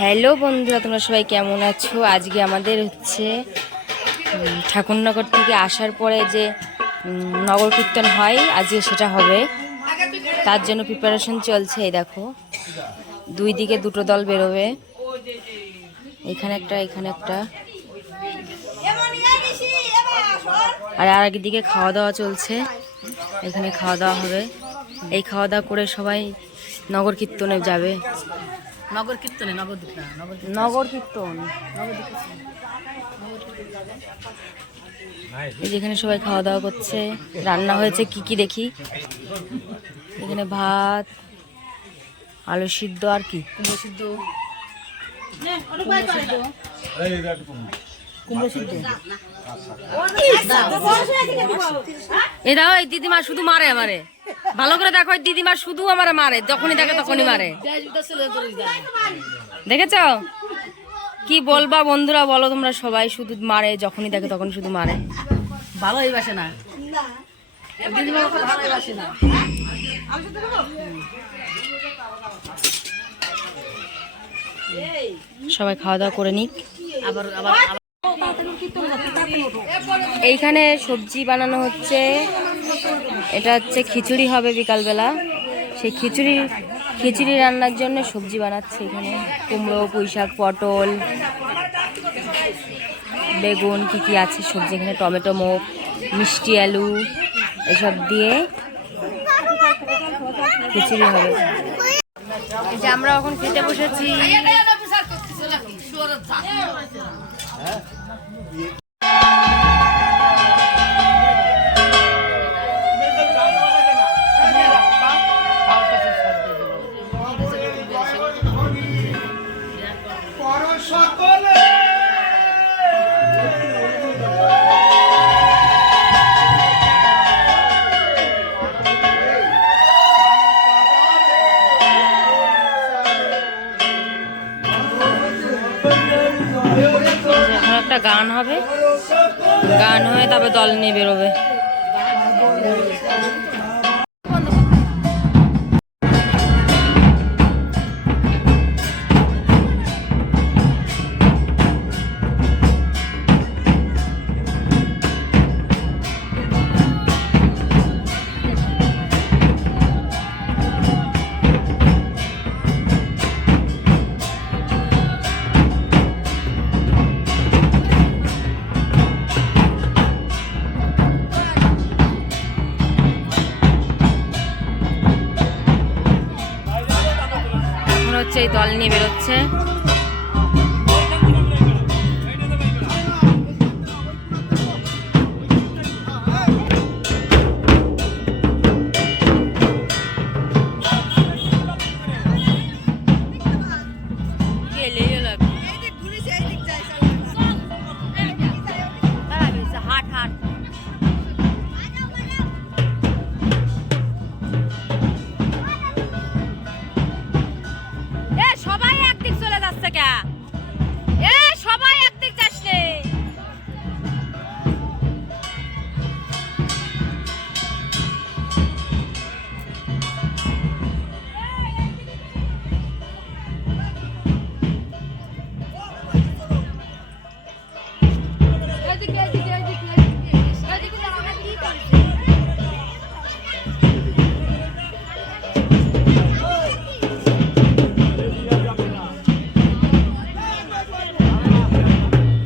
Hello বন্ধুরা, তোমরা সবাই কেমন আছো? আজকে আমাদের হচ্ছে ঠাকুরনগর থেকে আসার পরে যে নগর কীর্তন হয়, আজকে সেটা হবে। তার জন্য প্রিপারেশন চলছে। এই দেখো, দুই দিকে দুটো দল বেরোবে, এখানে একটা এখানে একটা, আর একদিকে খাওয়া দাওয়া চলছে। এখানে খাওয়া দাওয়া হবে, এই খাওয়া দাওয়া করে সবাই নগর কীর্তনে যাবে। নগর কীর্তনে নগর কীর্তন যেখানে সবাই খাওয়া দাওয়া করছে। রান্না হয়েছে কি কি দেখি। এখানে ভাত, আলু সিদ্ধ, আর কি কুমড়ো সিদ্ধ, এই দাও, এই দিদিমা শুধু মারে আমারে। ভালো করে দেখো, দিদিমা শুধু আমার মারে, যখনই দেখে তখনই মারে। দেখেছ কি বলবা বন্ধুরা, বলো তোমরা সবাই, শুধু মারে, যখনই দেখে তখন শুধু মারে। ভালোই বাসে না, সবাই খাওয়া দাওয়া করে নিক। আবার আবার এইখানে সবজি বানানো হচ্ছে। এটা হচ্ছে খিচুড়ি হবে বিকালবেলা। সেই খিচুড়ি রান্নার জন্য সবজি বানাচ্ছে। এখানে কুমড়ো, পুঁইশাক, পটল, বেগুন, কি কি আছে সবজি। এখানে টমেটো, মুগ, মিষ্টি আলু এসব দিয়ে খিচুড়ি হবে। এই যে আমরা এখন খেতে বসেছি। একটা গান হবে, গান হয়ে তারপর দল নিয়ে বেরোবে। হচ্ছে এই দল নিয়ে বেরোচ্ছে। সবাই একদিক চলে যাচ্ছে কে?